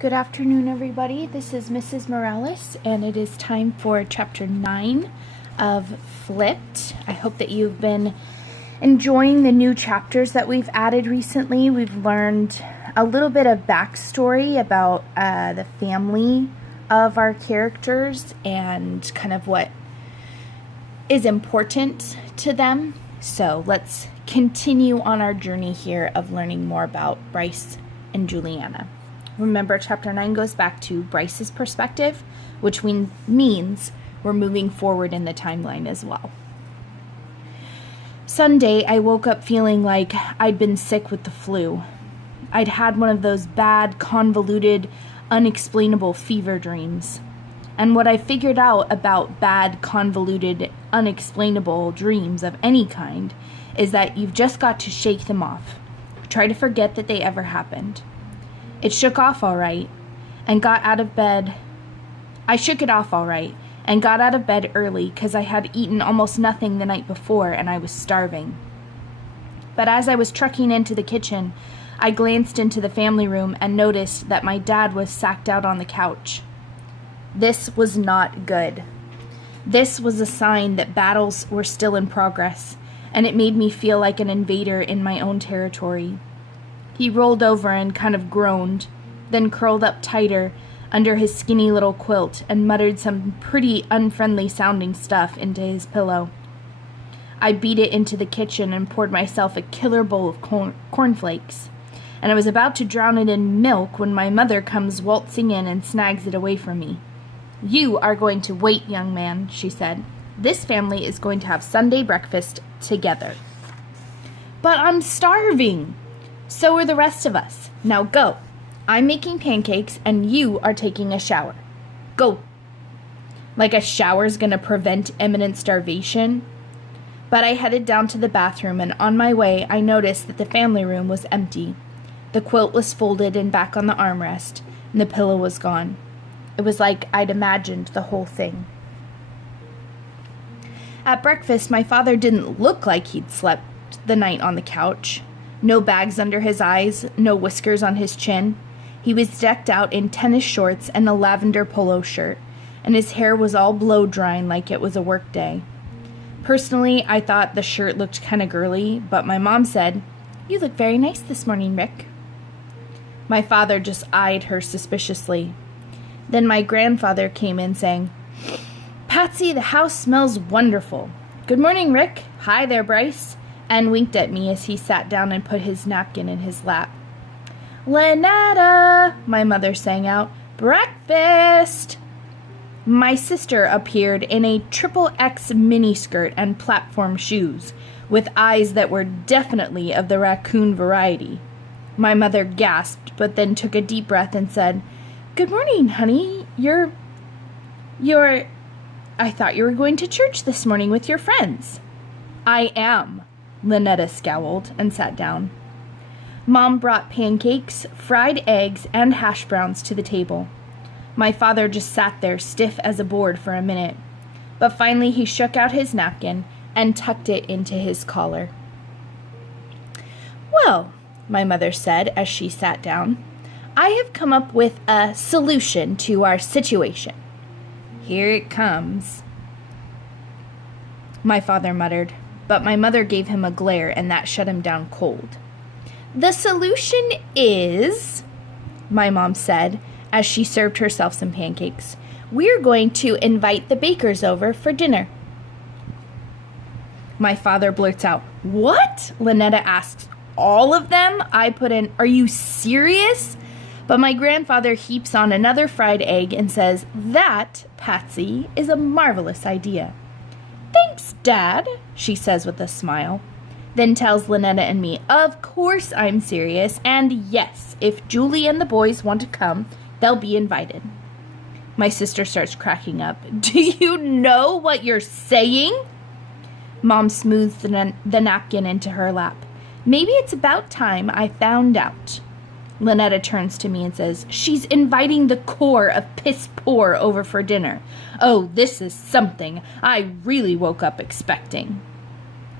Good afternoon, everybody. This is Mrs. Morales, and it is time for Chapter 9 of Flipped. I hope that you've been enjoying the new chapters that we've added recently. We've learned a little bit of backstory about the family of our characters and kind of what is important to them. So let's continue on our journey here of learning more about Bryce and Juliana. Remember, Chapter 9 goes back to Bryce's perspective, which means we're moving forward in the timeline as well. Sunday, I woke up feeling like I'd been sick with the flu. I'd had one of those bad, convoluted, unexplainable fever dreams. And what I figured out about bad, convoluted, unexplainable dreams of any kind is that you've just got to shake them off. Try to forget that they ever happened. It shook off all right, and got out of bed. I shook it off all right, and got out of bed early because I had eaten almost nothing the night before and I was starving. But as I was trucking into the kitchen, I glanced into the family room and noticed that my dad was sacked out on the couch. This was not good. This was a sign that battles were still in progress, and it made me feel like an invader in my own territory. He rolled over and kind of groaned, then curled up tighter under his skinny little quilt and muttered some pretty unfriendly sounding stuff into his pillow. I beat it into the kitchen and poured myself a killer bowl of cornflakes, and I was about to drown it in milk when my mother comes waltzing in and snags it away from me. "You are going to wait, young man," she said. "This family is going to have Sunday breakfast together." "But I'm starving." "So are the rest of us. Now go. I'm making pancakes and you are taking a shower. Go." Like a shower's gonna prevent imminent starvation. But I headed down to the bathroom, and on my way I noticed that the family room was empty. The quilt was folded and back on the armrest, and the pillow was gone. It was like I'd imagined the whole thing. At breakfast, my father didn't look like he'd slept the night on the couch. No bags under his eyes, no whiskers on his chin. He was decked out in tennis shorts and a lavender polo shirt, and his hair was all blow-drying like it was a work day. Personally, I thought the shirt looked kind of girly, but my mom said, "You look very nice this morning, Rick." My father just eyed her suspiciously. Then my grandfather came in saying, "Patsy, the house smells wonderful. Good morning, Rick. Hi there, Bryce," and winked at me as he sat down and put his napkin in his lap. "Lynetta," my mother sang out, "breakfast!" My sister appeared in a XXX miniskirt and platform shoes, with eyes that were definitely of the raccoon variety. My mother gasped, but then took a deep breath and said, "Good morning, honey. I thought you were going to church this morning with your friends." "I am." Lynetta scowled and sat down. Mom brought pancakes, fried eggs, and hash browns to the table. My father just sat there stiff as a board for a minute, but finally he shook out his napkin and tucked it into his collar. "Well," my mother said as she sat down, "I have come up with a solution to our situation." "Here it comes," my father muttered, but my mother gave him a glare and that shut him down cold. "The solution is," my mom said as she served herself some pancakes, "we're going to invite the Bakers over for dinner." My father blurts out, "What?" Lynetta asks, "All of them?" I put in, "Are you serious?" But my grandfather heaps on another fried egg and says, "That, Patsy, is a marvelous idea." "Thanks, Dad," she says with a smile. Then tells Lynetta and me, "Of course I'm serious, and yes, if Julie and the boys want to come, they'll be invited." My sister starts cracking up. "Do you know what you're saying?" Mom smooths the napkin into her lap. "Maybe it's about time I found out." Lynetta turns to me and says, "She's inviting the core of piss poor over for dinner. Oh, this is something I really woke up expecting."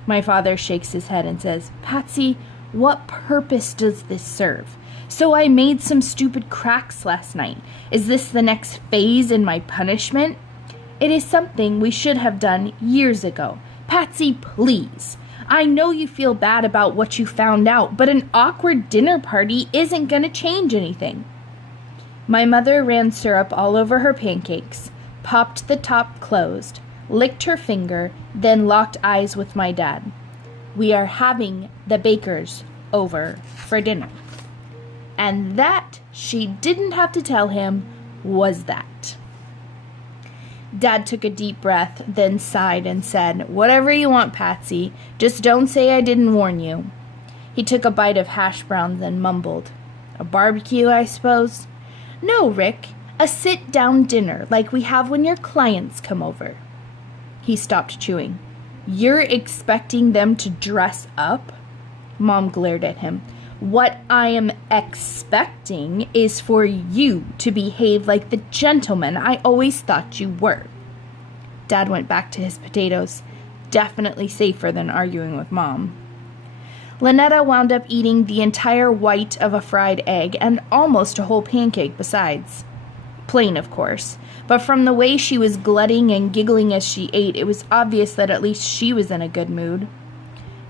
My father shakes his head and says, "Patsy, what purpose does this serve? So I made some stupid cracks last night. Is this the next phase in my punishment? It is something we should have done years ago. Patsy, please. I know you feel bad about what you found out, but an awkward dinner party isn't going to change anything. My mother ran syrup all over her pancakes, popped the top closed, licked her finger, then locked eyes with my dad. We are having the Bakers over for dinner. And that, she didn't have to tell him, was that. Dad took a deep breath, then sighed and said, "Whatever you want, Patsy. Just don't say I didn't warn you." He took a bite of hash browns and mumbled, "A barbecue, I suppose?" "No, Rick. A sit-down dinner like we have when your clients come over." He stopped chewing. "You're expecting them to dress up?" Mom glared at him. "What I am expecting is for you to behave like the gentleman I always thought you were." Dad went back to his potatoes, definitely safer than arguing with Mom. Lynetta wound up eating the entire white of a fried egg and almost a whole pancake besides. Plain, of course, but from the way she was glutting and giggling as she ate, it was obvious that at least she was in a good mood.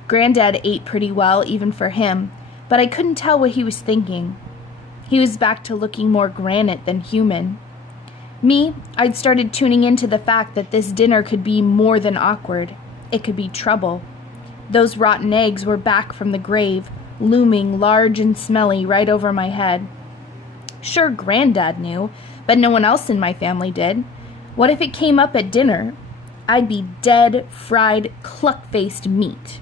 Granddad ate pretty well, even for him, but I couldn't tell what he was thinking. He was back to looking more granite than human. Me, I'd started tuning into the fact that this dinner could be more than awkward. It could be trouble. Those rotten eggs were back from the grave, looming large and smelly right over my head. Sure, Granddad knew, but no one else in my family did. What if it came up at dinner? I'd be dead, fried, cluck-faced meat.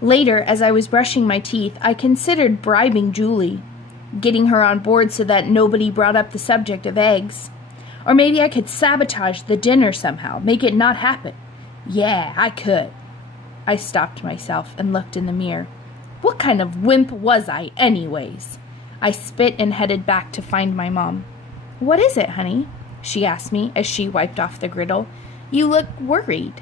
Later, as I was brushing my teeth, I considered bribing Julie, getting her on board so that nobody brought up the subject of eggs. Or maybe I could sabotage the dinner somehow, make it not happen. Yeah, I could. I stopped myself and looked in the mirror. What kind of wimp was I, anyways? I spit and headed back to find my mom. "What is it, honey?" she asked me as she wiped off the griddle. "You look worried."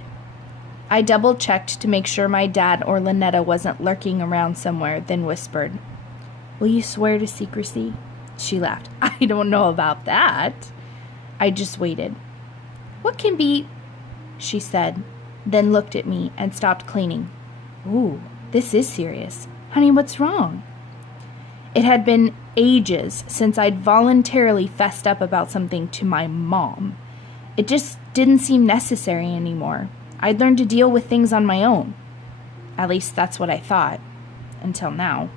I double-checked to make sure my dad or Lynetta wasn't lurking around somewhere, then whispered, "Will you swear to secrecy?" She laughed. "I don't know about that." I just waited. "What can be," she said, then looked at me and stopped cleaning. "Ooh, this is serious. Honey, what's wrong?" It had been ages since I'd voluntarily fessed up about something to my mom. It just didn't seem necessary anymore. I'd learned to deal with things on my own. At least that's what I thought. Until now.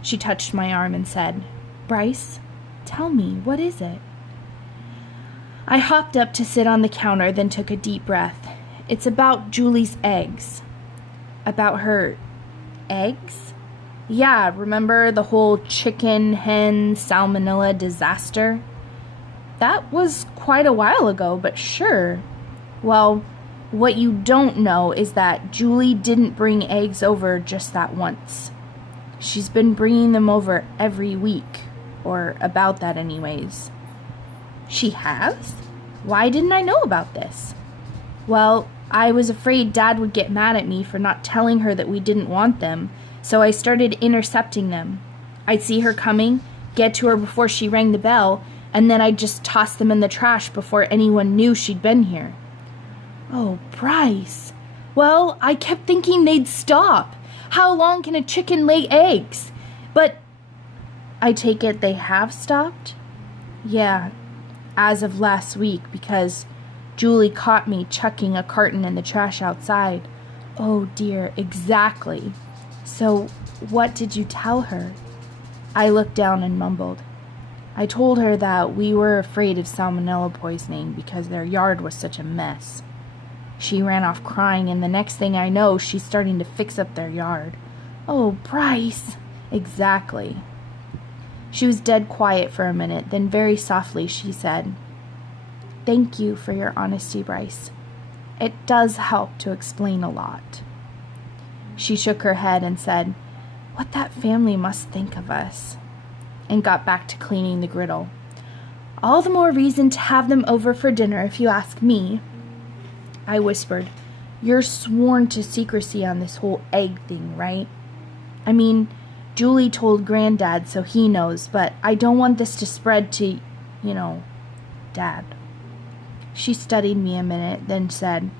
She touched my arm and said, "Bryce, tell me, what is it?" I hopped up to sit on the counter, then took a deep breath. "It's about Julie's eggs." "About her eggs?" "Yeah, remember the whole chicken, hen, salmonella disaster?" "That was quite a while ago, but sure." "Well, what you don't know is that Julie didn't bring eggs over just that once. She's been bringing them over every week, or about that anyways." "She has? Why didn't I know about this?" "Well, I was afraid Dad would get mad at me for not telling her that we didn't want them, so I started intercepting them. I'd see her coming, get to her before she rang the bell, and then I'd just toss them in the trash before anyone knew she'd been here." "Oh, Bryce. Well, I kept thinking they'd stop. How long can a chicken lay eggs? But I take it they have stopped?" "Yeah, as of last week, because Julie caught me chucking a carton in the trash outside." "Oh dear, exactly. So what did you tell her?" I looked down and mumbled. "I told her that we were afraid of salmonella poisoning because their yard was such a mess." She ran off crying, and the next thing I know, she's starting to fix up their yard. "Oh, Bryce." "Exactly." She was dead quiet for a minute, then very softly she said, "Thank you for your honesty, Bryce. It does help to explain a lot." She shook her head and said, "What that family must think of us," and got back to cleaning the griddle. "All the more reason to have them over for dinner, if you ask me." I whispered, "You're sworn to secrecy on this whole egg thing, right? I mean, Julie told Granddad, so he knows, but I don't want this to spread to, Dad. She studied me a minute, then said,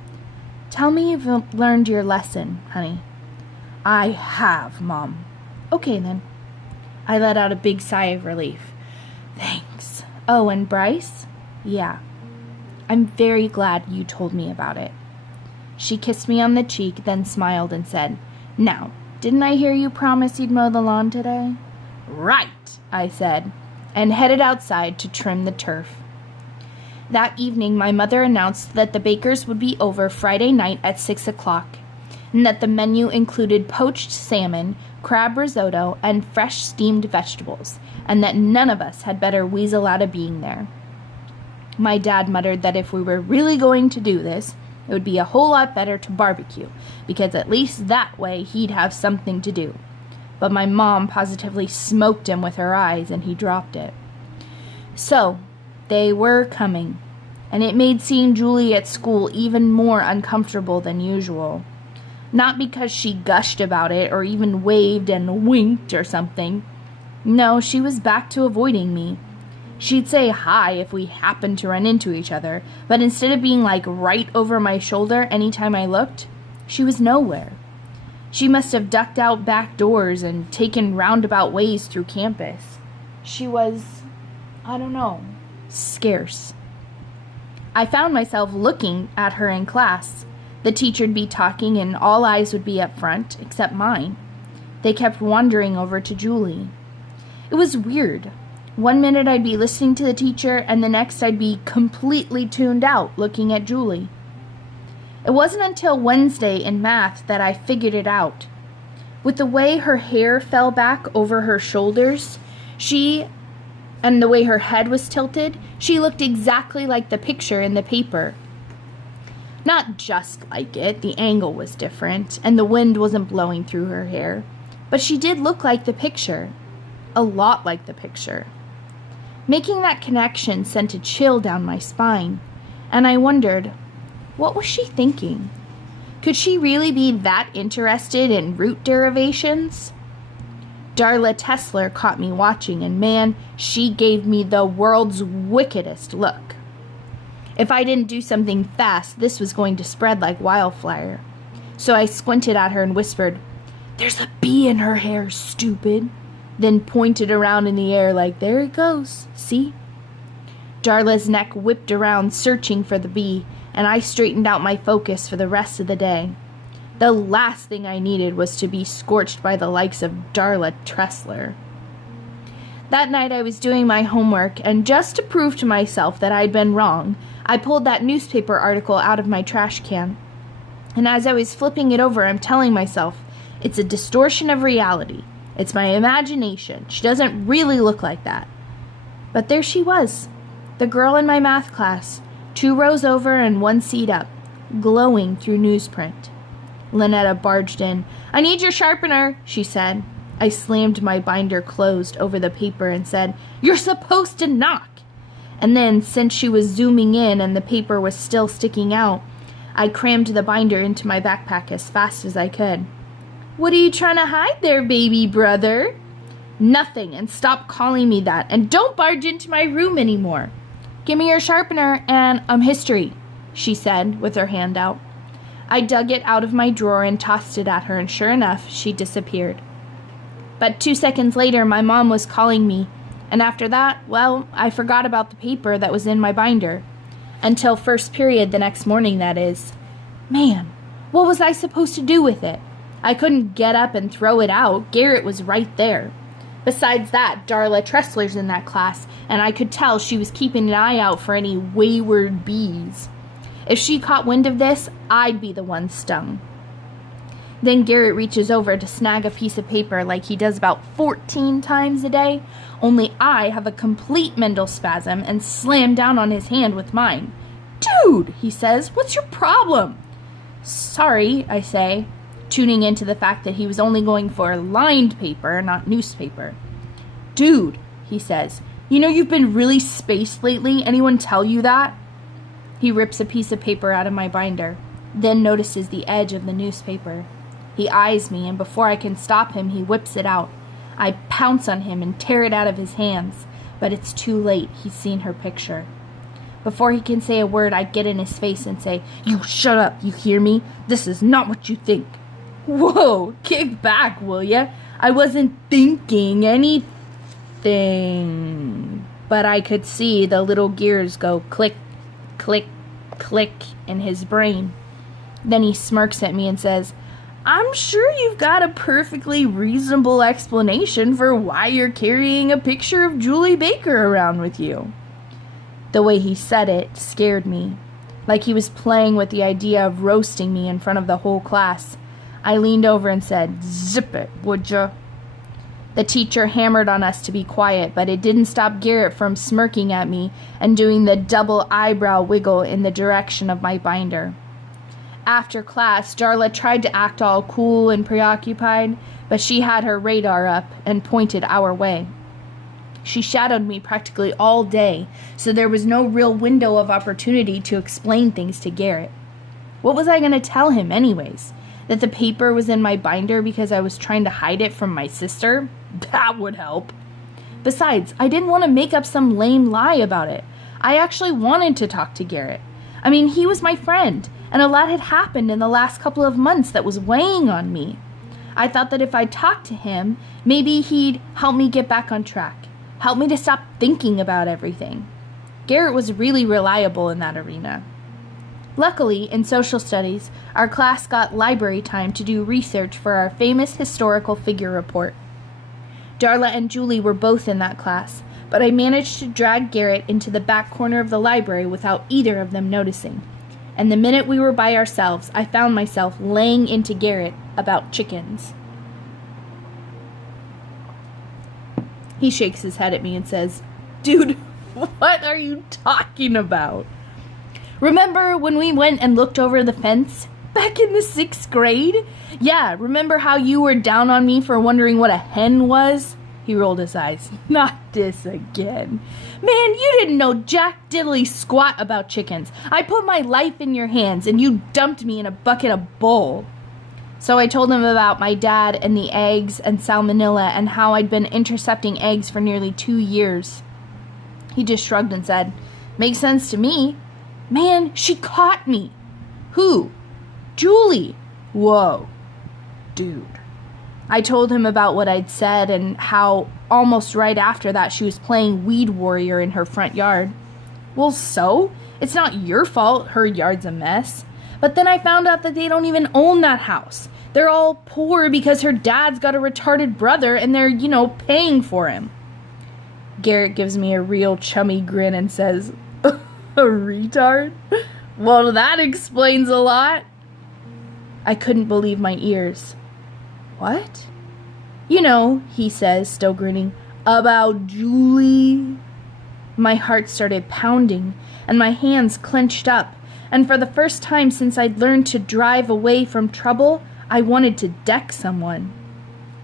"Tell me you've learned your lesson, honey." "I have, Mom." "Okay, then." I let out a big sigh of relief. "Thanks." "Oh, and Bryce?" "Yeah. I'm very glad you told me about it." She kissed me on the cheek, then smiled and said, "Now, didn't I hear you promise you'd mow the lawn today?" "Right," I said, and headed outside to trim the turf. That evening, my mother announced that the bakers would be over Friday night at 6 o'clock, and that the menu included poached salmon, crab risotto, and fresh steamed vegetables, and that none of us had better weasel out of being there. My dad muttered that if we were really going to do this, it would be a whole lot better to barbecue, because at least that way he'd have something to do. But my mom positively smoked him with her eyes, and he dropped it. So, they were coming, and it made seeing Julie at school even more uncomfortable than usual. Not because she gushed about it or even waved and winked or something. No, she was back to avoiding me. She'd say hi if we happened to run into each other, but instead of being right over my shoulder anytime I looked, she was nowhere. She must have ducked out back doors and taken roundabout ways through campus. She was, scarce. I found myself looking at her in class. The teacher'd be talking and all eyes would be up front, except mine. They kept wandering over to Julie. It was weird. One minute I'd be listening to the teacher, and the next I'd be completely tuned out looking at Julie. It wasn't until Wednesday in math that I figured it out. With the way her hair fell back over her shoulders, and the way her head was tilted, she looked exactly like the picture in the paper. Not just like it, the angle was different, and the wind wasn't blowing through her hair. But she did look like the picture. A lot like the picture. Making that connection sent a chill down my spine, and I wondered, what was she thinking? Could she really be that interested in root derivations? Darla Tesler caught me watching, and man, she gave me the world's wickedest look. If I didn't do something fast, this was going to spread like wildfire. So I squinted at her and whispered, "There's a bee in her hair, stupid." Then pointed around in the air like, "There it goes, see?" Darla's neck whipped around, searching for the bee, and I straightened out my focus for the rest of the day. The last thing I needed was to be scorched by the likes of Darla Tressler. That night I was doing my homework, and just to prove to myself that I'd been wrong, I pulled that newspaper article out of my trash can. And as I was flipping it over, I'm telling myself, it's a distortion of reality. It's my imagination. She doesn't really look like that. But there she was, the girl in my math class, 2 rows over and 1 seat up, glowing through newsprint. Lynetta barged in. "I need your sharpener," she said. I slammed my binder closed over the paper and said, "You're supposed to knock." And then, since she was zooming in and the paper was still sticking out, I crammed the binder into my backpack as fast as I could. "What are you trying to hide there, baby brother?" "Nothing, and stop calling me that, and don't barge into my room anymore." "Give me your sharpener and, history," she said, with her hand out. I dug it out of my drawer and tossed it at her, and sure enough, she disappeared. But 2 seconds later, my mom was calling me, and after that, well, I forgot about the paper that was in my binder. Until first period the next morning, that is. Man, what was I supposed to do with it? I couldn't get up and throw it out. Garrett was right there. Besides that, Darla Tressler's in that class, and I could tell she was keeping an eye out for any wayward bees. If she caught wind of this, I'd be the one stung. Then Garrett reaches over to snag a piece of paper like he does about 14 times a day, only I have a complete mental spasm and slam down on his hand with mine. "Dude," he says, "what's your problem?" "Sorry," I say, tuning into the fact that he was only going for lined paper, not newspaper. "Dude," he says, "you know you've been really spaced lately. Anyone tell you that?" He rips a piece of paper out of my binder, then notices the edge of the newspaper. He eyes me, and before I can stop him, he whips it out. I pounce on him and tear it out of his hands, but it's too late. He's seen her picture. Before he can say a word, I get in his face and say, "You shut up, you hear me? This is not what you think." Whoa, kick back, will ya? I wasn't thinking anything. But I could see the little gears go click, click, click in his brain. Then he smirks at me and says, "I'm sure you've got a perfectly reasonable explanation for why you're carrying a picture of Julie Baker around with you." The way he said it scared me, like he was playing with the idea of roasting me in front of the whole class. I leaned over and said, "Zip it, would ya?" The teacher hammered on us to be quiet, but it didn't stop Garrett from smirking at me and doing the double eyebrow wiggle in the direction of my binder. After class, Darla tried to act all cool and preoccupied, but she had her radar up and pointed our way. She shadowed me practically all day, so there was no real window of opportunity to explain things to Garrett. What was I going to tell him anyways? That the paper was in my binder because I was trying to hide it from my sister? That would help. Besides, I didn't want to make up some lame lie about it. I actually wanted to talk to Garrett. I mean, he was my friend, and a lot had happened in the last couple of months that was weighing on me. I thought that if I talked to him, maybe he'd help me get back on track, help me to stop thinking about everything. Garrett was really reliable in that arena. Luckily, in social studies, our class got library time to do research for our famous historical figure report. Darla and Julie were both in that class, but I managed to drag Garrett into the back corner of the library without either of them noticing. And the minute we were by ourselves, I found myself laying into Garrett about chickens. He shakes his head at me and says, "Dude, what are you talking about? Remember when we went and looked over the fence back in the 6th grade? Yeah, remember how you were down on me for wondering what a hen was?" He rolled his eyes. "Not this again. Man, you didn't know jack diddly squat about chickens. I put my life in your hands and you dumped me in a bucket of bull." So I told him about my dad and the eggs and salmonella and how I'd been intercepting eggs for nearly 2 years. He just shrugged and said, "Makes sense to me." "Man, she caught me." "Who?" "Julie." "Whoa, dude." I told him about what I'd said and how almost right after that she was playing Weed Warrior in her front yard. "Well, so? It's not your fault her yard's a mess." But then I found out that they don't even own that house. They're all poor because her dad's got a retarded brother and they're, paying for him. Garrett gives me a real chummy grin and says, "A retard? Well, that explains a lot." I couldn't believe my ears. "What?" He says, still grinning, "about Julie." My heart started pounding, and my hands clenched up, and for the first time since I'd learned to drive away from trouble, I wanted to deck someone.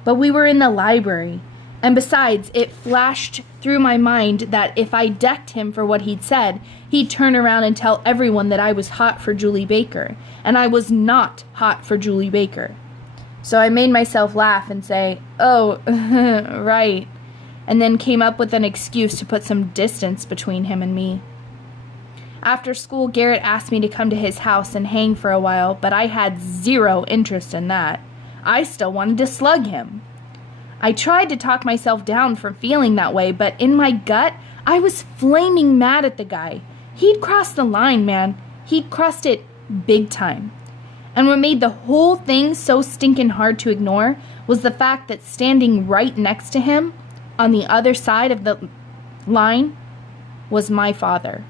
But we were in the library, and besides, it flashed through my mind that if I decked him for what he'd said, he'd turn around and tell everyone that I was hot for Julie Baker, and I was not hot for Julie Baker. So I made myself laugh and say, "Oh, right," and then came up with an excuse to put some distance between him and me. After school, Garrett asked me to come to his house and hang for a while, but I had zero interest in that. I still wanted to slug him. I tried to talk myself down from feeling that way, but in my gut, I was flaming mad at the guy. He'd crossed the line, man. He'd crossed it big time. And what made the whole thing so stinking hard to ignore was the fact that standing right next to him, on the other side of the line, was my father.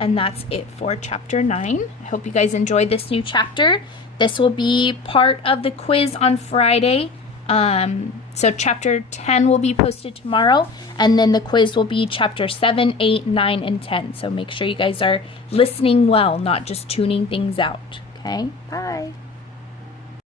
And that's it for chapter 9. I hope you guys enjoyed this new chapter. This will be part of the quiz on Friday. So chapter 10 will be posted tomorrow, and then the quiz will be chapter 7, 8, 9, and 10. So make sure you guys are listening well, not just tuning things out. Okay? Bye.